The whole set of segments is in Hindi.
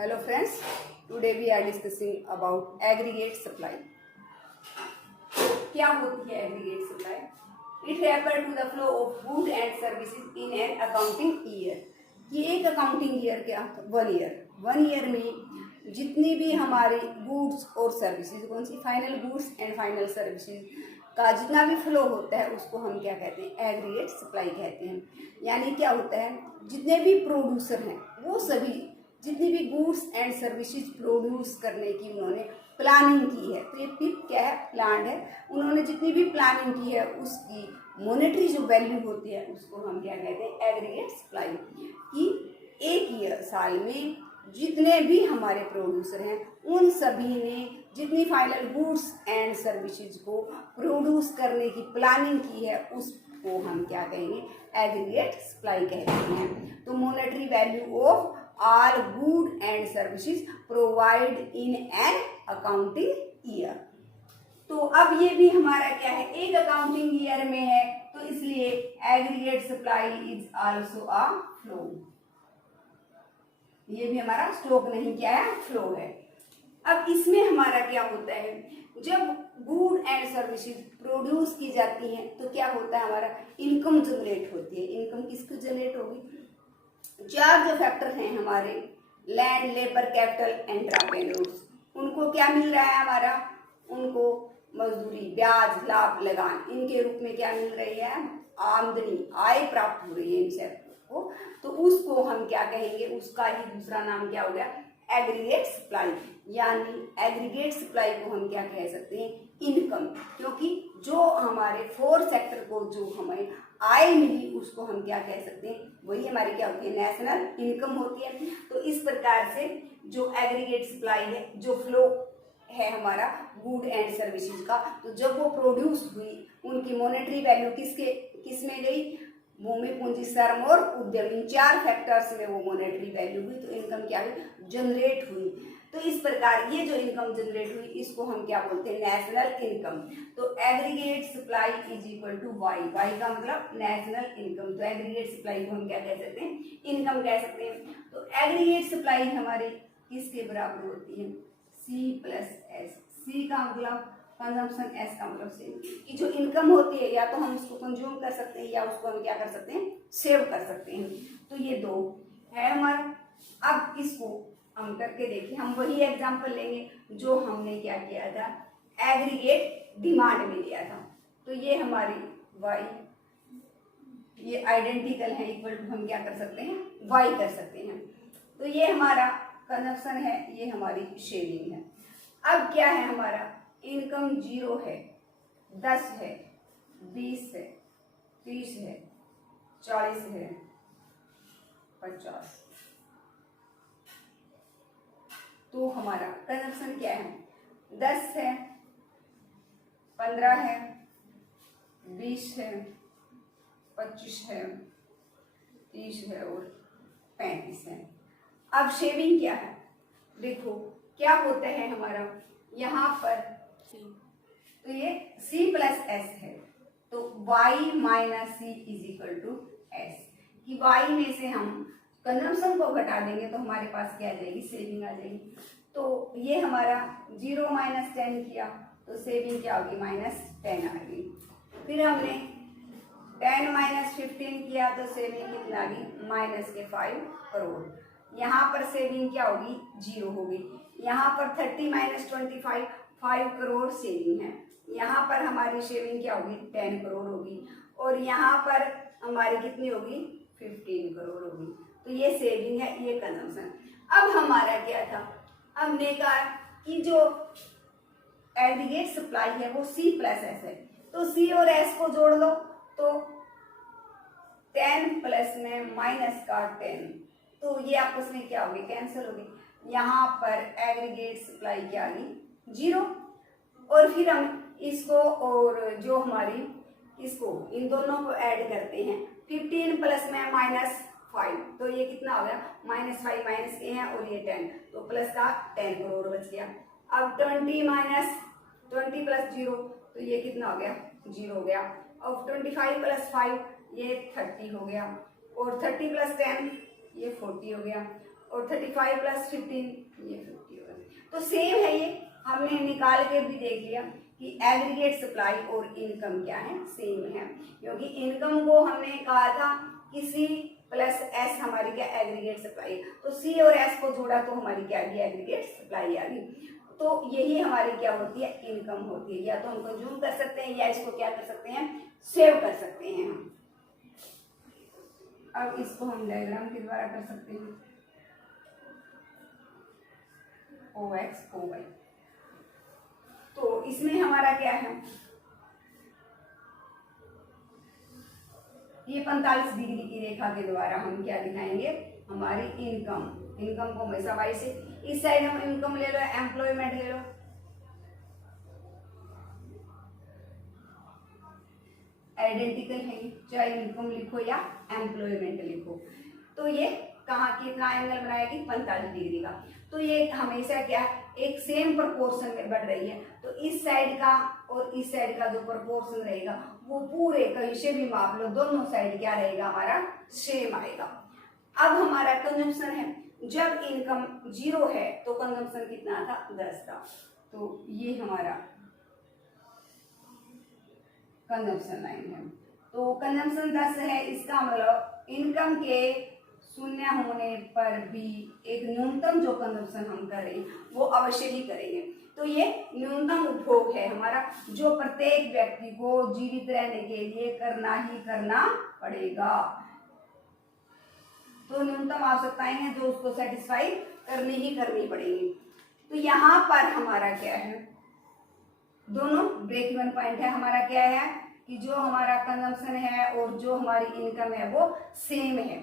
Hello friends, today we are discussing about aggregate supply. क्या होती है aggregate supply? It refers to the flow of goods and services in an accounting year. ये एक accounting year क्या? 1 year. 1 year में जितनी भी हमारी goods और services, कौन सी final goods and final services का जितना भी फ्लो होता है उसको हम क्या कहते हैं? एग्रीगेट सप्लाई कहते हैं. यानी क्या होता है, जितने भी प्रोड्यूसर हैं वो सभी जितनी भी गुड्स एंड सर्विसेज प्रोड्यूस करने की उन्होंने प्लानिंग की है. तो ये पिप क्या है? प्लान है. उन्होंने जितनी भी प्लानिंग की है उसकी मॉनेटरी जो वैल्यू होती है उसको हम क्या कहते हैं? Aggregate supply. कि एक ईयर साल में जितने भी हमारे प्रोड्यूसर हैं उन सभी ने जितनी फाइनल गुड्स एंड सर्विसेज को प्रोड्यूस करने की प्लानिंग की है उसको हम क्या कहेंगे? एग्रीगेट सप्लाई कहते हैं. तो monetary value of all good and services provide in an accounting year. तो अब ये भी हमारा क्या है? एक अकाउंटिंग ईयर में है, तो इसलिए aggregate supply is also a flow. ये भी हमारा स्टॉक नहीं क्या है? फ्लो है. अब इसमें हमारा क्या होता है? जब गुड एंड सर्विसेज प्रोड्यूस की जाती हैं तो क्या होता है? हमारा इनकम जनरेट होती है. इनकम किसको जनरेट होगी? चार जो फैक्टर हैं हमारे, land, labour, capital and draft and routes, उनको क्या मिल रहा है? हमारा उनको मजदूरी, ब्याज, लाभ, लगान, इनके रूप में क्या मिल रही है? आमदनी, आय प्राप्त हो रही है इन सबको. तो उसको हम क्या कहेंगे? उसका ही दूसरा नाम क्या हो गया? Aggregate supply. यानी एग्रीगेट सप्लाई को हम क्या कह सकते हैं? इनकम. क्योंकि जो हमारे 4 सेक्टर को जो हमें आय मिली उसको हम क्या कह सकते हैं? वही हमारी क्या होती है? नेशनल इनकम होती है. तो इस प्रकार से जो एग्रीगेट सप्लाई है, जो फ्लो है हमारा गुड एंड सर्विसेज का, तो जब वो प्रोड्यूस हुई उनकी मॉनेटरी वैल्यू किस में गई? भूमि, पूंजी, श्रम और उद्यम, इन 4 फैक्टर्स में वो मॉनेटरी वैल्यू हुई. तो इनकम क्या हुई? जनरेट हुई. तो इस प्रकार ये जो इनकम जनरेट हुई इसको हम क्या बोलते हैं? National income. तो aggregate supply is equal to Y. Y का मतलब नेशनल इनकम. तो एग्रीगेट सप्लाई को हम क्या कह सकते हैं? इनकम कह सकते हैं. तो एग्रीगेट सप्लाई हमारी किसके बराबर होती है? C plus S. सी का मतलब कंजम्पशन, एस का मतलब सेव. कि जो इनकम होती है या तो हम उसको कंज्यूम कर सकते हैं या उसको हम क्या कर सकते हैं? सेव कर सकते हैं. तो ये दो है हमारा. अब इसको हम करके देखिए. हम वही एग्जांपल लेंगे जो हमने क्या किया था? एग्रीगेट डिमांड में लिया था. तो ये हमारी वाई, ये आइडेंटिकल है, इक्वल टू हम क्या कर सकते हैं? वाई कर सकते हैं. तो ये हमारा कंजम्पशन है, ये हमारी शेविंग है. अब क्या है हमारा? इनकम 0 है, 10 है, 20 है, 30 है, 40 है, 50. तो हमारा कंजम्पशन क्या है? 10 है, 15 है, 20 है, 25 है, 30 है और 35 है. अब शेविंग क्या है? देखो क्या होता है हमारा यहाँ पर, तो ये C प्लस एस है. तो Y माइनस C is equal to S. कि Y में से हम कंजम्पशन को घटा देंगे तो हमारे पास क्या आ जाएगी? सेविंग आ जाएगी. तो ये हमारा 0 माइनस 10 किया तो सेविंग क्या होगी? -10 आ गई. फिर हमने 10 माइनस 15 किया तो सेविंग कितना आ गई? -5 करोड़. यहाँ पर सेविंग क्या होगी? 0 होगी. यहाँ पर 30 माइनस 25 5 करोड़ सेविंग है. यहाँ पर हमारी सेविंग क्या होगी? 10 करोड़ होगी. और यहाँ पर हमारी कितनी होगी? 15 करोड़ होगी. तो ये सेविंग है, ये कंजम्पशन. अब हमारा क्या था? हमने कहा कि जो एग्रीगेट सप्लाई है वो C प्लस एस है. तो C और S को जोड़ लो तो 10 प्लस में माइनस का 10, तो ये आपस में क्या होगी? कैंसिल होगी. यहाँ पर एग्रीगेट सप्लाई क्या आ गई? 0. और फिर हम इसको और जो हमारी इसको इन दोनों को ऐड करते हैं. 15 प्लस में -5, तो ये कितना हो गया? -5 माइनस ए है और ये 10, तो प्लस का 10 करोड़ बच गया. अब 20 माइनस 20 प्लस 0, तो ये कितना हो गया? 0 हो गया. अब 25 प्लस 5 ये 30 हो गया. और 30 प्लस 10 ये 40 हो गया. और 35 प्लस 15 ये 51। तो सेम है, ये हमने निकाल के भी देख लिया कि एग्रीगेट सप्लाई और इनकम क्या है, सेम है, क्योंकि इनकम को हमने कहा था कि सी प्लस एस हमारी क्या एग्रीगेट सप्लाई, तो सी और एस को जोड़ा तो हमारी क्या आ गई, एग्रीगेट सप्लाई आ गई। तो यही हमारी क्या होती है, इनकम होती है। या तो हम कंज्यूम कर सकते हैं या इसको क्या कर सकते हैं, सेव कर सकते हैं हम। अब इसको हम डायग्राम के द्वारा कर सकते हैं, ओ एक्स ओ वाई। तो इसमें हमारा क्या है, ये 45 डिग्री की रेखा के द्वारा हम क्या दिखाएंगे, हमारी इनकम को हमेशा वाई से, इस साइड हम इनकम ले लो, एम्प्लॉयमेंट ले लो, आइडेंटिकल है, चाहे इनकम लिखो या एम्प्लॉयमेंट लिखो। तो ये कहाँ कितना एंगल बनाएगी, 45 डिग्री का। तो ये हमेशा क्या एक सेम प्रोपोर्शन में बढ़ रही है, तो इस साइड का और इस साइड का जो प्रोपोर्शन रहेगा वो पूरे कहीं से भी माप लो, दोनों साइड क्या रहेगा, हमारा सेम आएगा। अब हमारा कंजम्पशन है, जब इनकम 0 है तो कंजम्पशन कितना था, 10 था। तो ये हमारा कंजम्पशन लाइन है। तो कंजम्पशन 10 है, इसका मतलब इनकम के 0 होने पर भी एक न्यूनतम जो कंजम्पशन हम करें वो अवश्य ही करेंगे। तो ये न्यूनतम उपभोग है हमारा, जो प्रत्येक व्यक्ति को जीवित रहने के लिए करना ही करना पड़ेगा। तो न्यूनतम आवश्यकताएं हैं जो उसको सेटिस्फाई करनी ही करनी पड़ेगी। तो यहाँ पर हमारा क्या है, दोनों ब्रेक इवन पॉइंट है। हमारा क्या है कि जो हमारा कंजम्पशन है और जो हमारी इनकम है वो सेम है।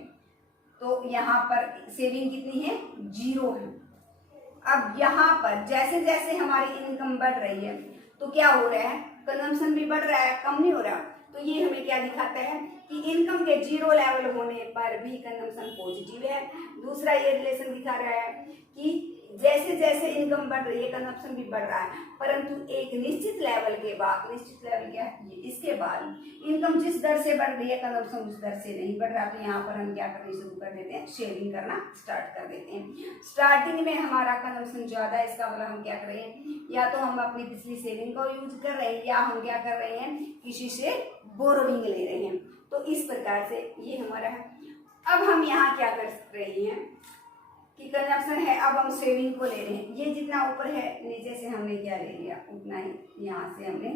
तो यहाँ पर सेविंग कितनी है, 0 है। अब यहाँ पर जैसे जैसे हमारी इनकम बढ़ रही है तो क्या हो रहा है, कंजम्पशन भी बढ़ रहा है, कम नहीं हो रहा। तो ये हमें क्या दिखाता है कि इनकम के 0 लेवल होने पर भी कंजम्पशन पॉजिटिव है। दूसरा ये रिलेशन दिखा रहा है कि जैसे जैसे इनकम बढ़ रही है कंजम्पशन भी बढ़ रहा है, परंतु एक निश्चित लेवल के बाद, निश्चित लेवल क्या है, इसके बाद इनकम जिस दर से बढ़ रही है कंजम्पशन उस दर से नहीं बढ़ रहा। तो यहाँ पर हम क्या करने शुरू कर देते हैं, शेयरिंग करना स्टार्ट कर देते हैं। स्टार्टिंग में हमारा कंजम्पशन ज्यादा है, इसका मतलब हम क्या कर रहे हैं, या तो हम अपनी पिछली सेविंग को यूज कर रहे हैं या हम क्या कर रहे हैं, किसी से बोरोइंग ले रहे हैं। तो इस प्रकार से ये हमारा है। अब हम यहाँ क्या कर रहे हैं कि कंजम्पशन है, अब हम सेविंग को ले रहे हैं। ये जितना ऊपर है नीचे से हमने क्या ले लिया उतना ही, यहाँ से हमने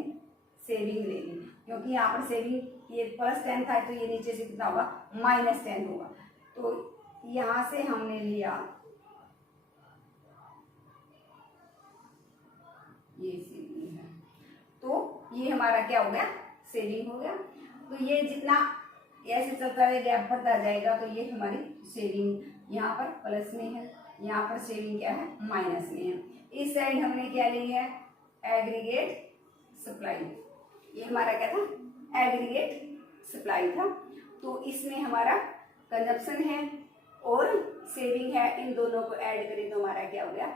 सेविंग ले ली, क्योंकि यहाँ पर सेविंग ये +10 था तो ये नीचे से कितना होगा, -10 होगा। तो यहाँ से हमने लिया ये सेविंग है, तो ये हमारा क्या हो गया, सेविंग हो गया। तो ये जितना ऐसे चलता रहे गैप बढ़ता जाएगा तो ये हमारी सेविंग यहाँ पर प्लस में है, यहाँ पर सेविंग क्या है, माइनस में है। इस साइड हमने क्या ली है, एग्रीगेट सप्लाई। ये हमारा क्या था, एग्रीगेट सप्लाई था। तो इसमें हमारा कंजप्शन है और सेविंग है, इन दोनों को ऐड करें तो हमारा क्या हो गया,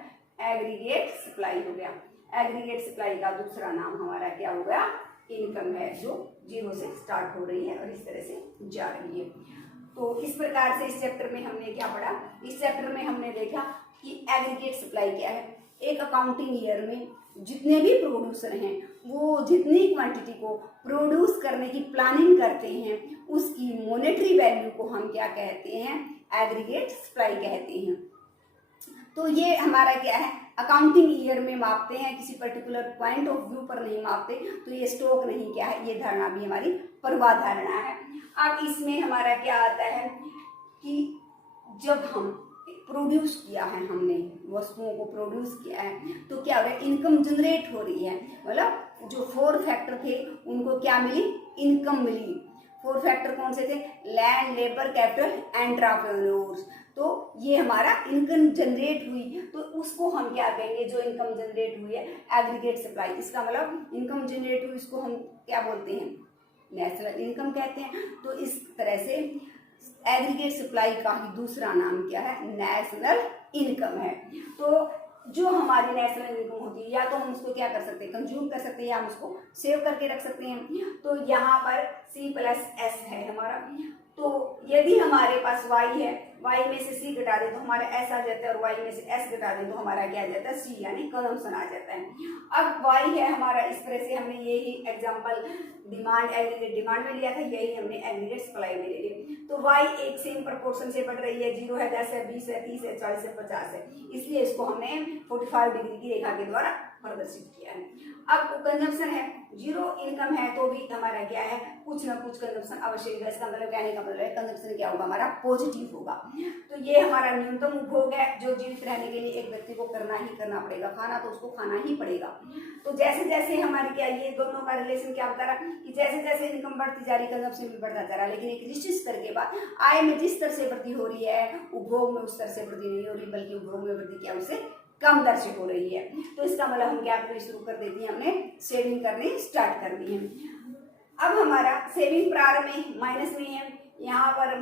एग्रीगेट सप्लाई हो गया। एग्रीगेट सप्लाई का दूसरा नाम हमारा क्या हो गया, इनकम है, जो 0 से स्टार्ट हो रही है और इस तरह से जा रही है। तो इस प्रकार से इस चैप्टर में हमने क्या पढ़ा, इस चैप्टर में हमने देखा कि एग्रीगेट सप्लाई क्या है। एक अकाउंटिंग ईयर में जितने भी प्रोड्यूसर हैं वो जितनी क्वांटिटी को प्रोड्यूस करने की प्लानिंग करते हैं उसकी मॉनेटरी वैल्यू को हम क्या कहते हैं, एग्रीगेट सप्लाई कहते हैं। तो ये हमारा क्या है, अकाउंटिंग ईयर में मापते हैं, किसी पर्टिकुलर पॉइंट ऑफ व्यू पर नहीं मापते। तो ये स्टॉक नहीं क्या है, ये धारणा भी हमारी पूर्वाधारणा है। अब इसमें हमारा क्या आता है कि जब हम प्रोड्यूस किया है, हमने वस्तुओं को प्रोड्यूस किया है तो क्या हो रहा है, इनकम जनरेट हो रही है। मतलब जो 4 फैक्टर थे उनको क्या मिली, इनकम मिली। 4 फैक्टर कौन से थे, लैंड, लेबर, कैपिटल, एंटरप्रेन्योर्स। तो ये हमारा इनकम जनरेट हुई, तो उसको हम क्या कहेंगे, जो इनकम जनरेट हुई है, एग्रीगेट सप्लाई। इसका मतलब इनकम जनरेट हुई, इसको हम क्या बोलते हैं, नेशनल इनकम कहते हैं। तो इस तरह से एग्रीगेट सप्लाई का ही दूसरा नाम क्या है, नेशनल इनकम है। तो जो हमारी नेशनल इनकम होती है, या तो हम उसको क्या कर सकते हैं, कंज्यूम कर सकते हैं, या हम उसको सेव करके रख सकते हैं। तो यहाँ पर C+S है हमारा। तो यदि हमारे पास y है, y में से c घटा दें तो हमारा s आ जाता है, और y में से s घटा दें तो हमारा क्या आ जाता है, c यानी कंजम्पशन आ जाता है। अब y है हमारा, इस तरह से हमने यही एग्जांपल डिमांड एग्रीगेट डिमांड में लिया था, यही हमने एग्रीगेट सप्लाई में ले लिया। तो y एक सेम प्रोपोर्शन से बढ़ रही है, 0 है, 10 है, 20 है, 30 है, 40 है, 50 है, इसलिए इसको हमने 45 डिग्री की रेखा के द्वारा प्रदर्शित किया है। अब कंजम्पशन है, जीरो इनकम है तो भी हमारा क्या है, कुछ ना कुछ कंजम्पशन अवश्य होगा। इसका मतलब कहने का मतलब है कंजम्पशन क्या होगा, हमारा पॉजिटिव होगा। तो ये हमारा न्यूनतम उपभोग है जो जीवित रहने के लिए एक व्यक्ति को करना ही करना पड़ेगा, खाना तो उसको खाना ही पड़ेगा। तो जैसे जैसे हमारे क्या, ये दोनों का रिलेशन क्या बता रहा कि जैसे जैसे इनकम बढ़ती जा रही, कंजम्पशन भी बढ़ता जा रहा है, लेकिन एक निश्चित स्तर के बाद आय में जिस तरह से वृद्धि हो रही है, उपभोग में उस तरह से वृद्धि नहीं हो रही, बल्कि उपभोग में वृद्धि क्या उससे कम दर से हो रही है। तो इसका मतलब हम क्या करनी शुरू कर देती हैं, हमने सेविंग करनी स्टार्ट कर दी है। अब हमारा सेविंग प्रारंभ में माइनस में है, यहाँ पर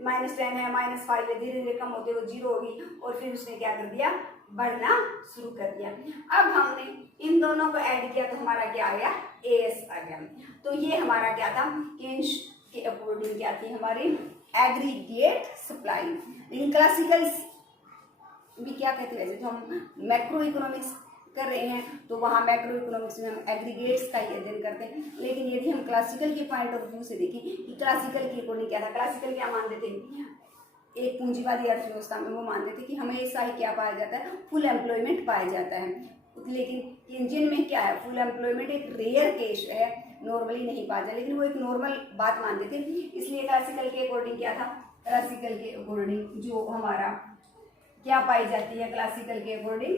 -10 है, -5 है, धीरे धीरे कम होते हुए 0 होगी, और फिर उसने क्या कर दिया, बढ़ना शुरू कर दिया। अब हमने इन दोनों को ऐड किया तो हमारा क्या आ गया, एएस आ गया। तो ये हमारा क्या था, केन्स के अकॉर्डिंग क्या थी हमारी एग्रीगेट सप्लाई। लेकिन क्लासिकल भी क्या कहते हैं, जैसे हम मैक्रो इकोनॉमिक्स कर रहे हैं तो वहाँ मैक्रो इकोनॉमिक्स में हम एग्रीगेट्स का ही अध्ययन करते हैं। लेकिन यदि हम क्लासिकल के पॉइंट ऑफ व्यू से देखें कि क्लासिकल की अकॉर्डिंग क्या था, क्लासिकल क्या मानते थे, एक पूंजीवादी अर्थव्यवस्था में वो मानते थे कि हमेशा ही क्या पाया जाता है, फुल एम्प्लॉयमेंट पाया जाता है। लेकिन इंजन में क्या है, फुल एम्प्लॉयमेंट एक रेयर केस है, नॉर्मली नहीं पाया जाता, लेकिन वो एक नॉर्मल बात मानते थे। इसलिए क्लासिकल के अकॉर्डिंग क्या था, क्लासिकल के अकॉर्डिंग जो हमारा क्या पाई जाती है, क्लासिकल के अकॉर्डिंग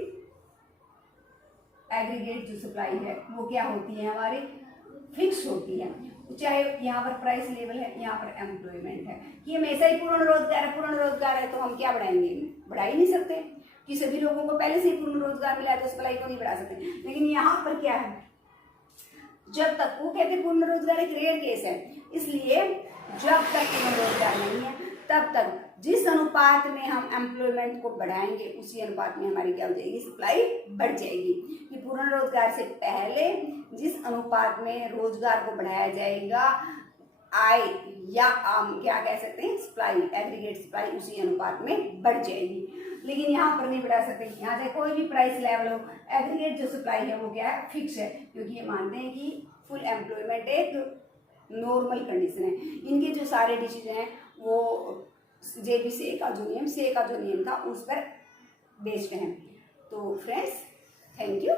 एग्रीगेट जो सप्लाई है वो क्या होती है, हमारी फिक्स होती है। चाहे यहाँ पर प्राइस लेवल है, यहाँ पर एम्प्लॉयमेंट है, कि हमेशा ही पूर्ण रोजगार है, पूर्ण रोजगार है तो हम क्या बढ़ाएंगे, बढ़ा ही नहीं सकते, कि सभी लोगों को पहले से ही पूर्ण रोजगार मिला है तो सप्लाई को नहीं बढ़ा सकते। लेकिन यहाँ पर क्या है, जब तक वो कहते पूर्ण रोजगार एक रेयर केस है, इसलिए जब तक पूर्ण रोजगार नहीं है तब तक जिस अनुपात में हम एम्प्लॉयमेंट को बढ़ाएंगे उसी अनुपात में हमारी क्या हो जाएगी, सप्लाई बढ़ जाएगी। कि पूर्ण रोजगार से पहले जिस अनुपात में रोजगार को बढ़ाया जाएगा, आय या क्या कह सकते हैं, सप्लाई, एग्रीगेट सप्लाई उसी अनुपात में बढ़ जाएगी। लेकिन यहाँ पर नहीं बढ़ा सकते, यहाँ चाहे कोई भी प्राइस लेवल हो, एग्रीगेट जो सप्लाई है वो क्या है, फिक्स है, क्योंकि ये मानते हैं कि फुल एम्प्लॉयमेंट एक नॉर्मल कंडीशन है। इनके जो सारे डिसीजन हैं वो जेबी से का जो नियम था उस पर बेस्ड है। तो फ्रेंड्स, थैंक यू।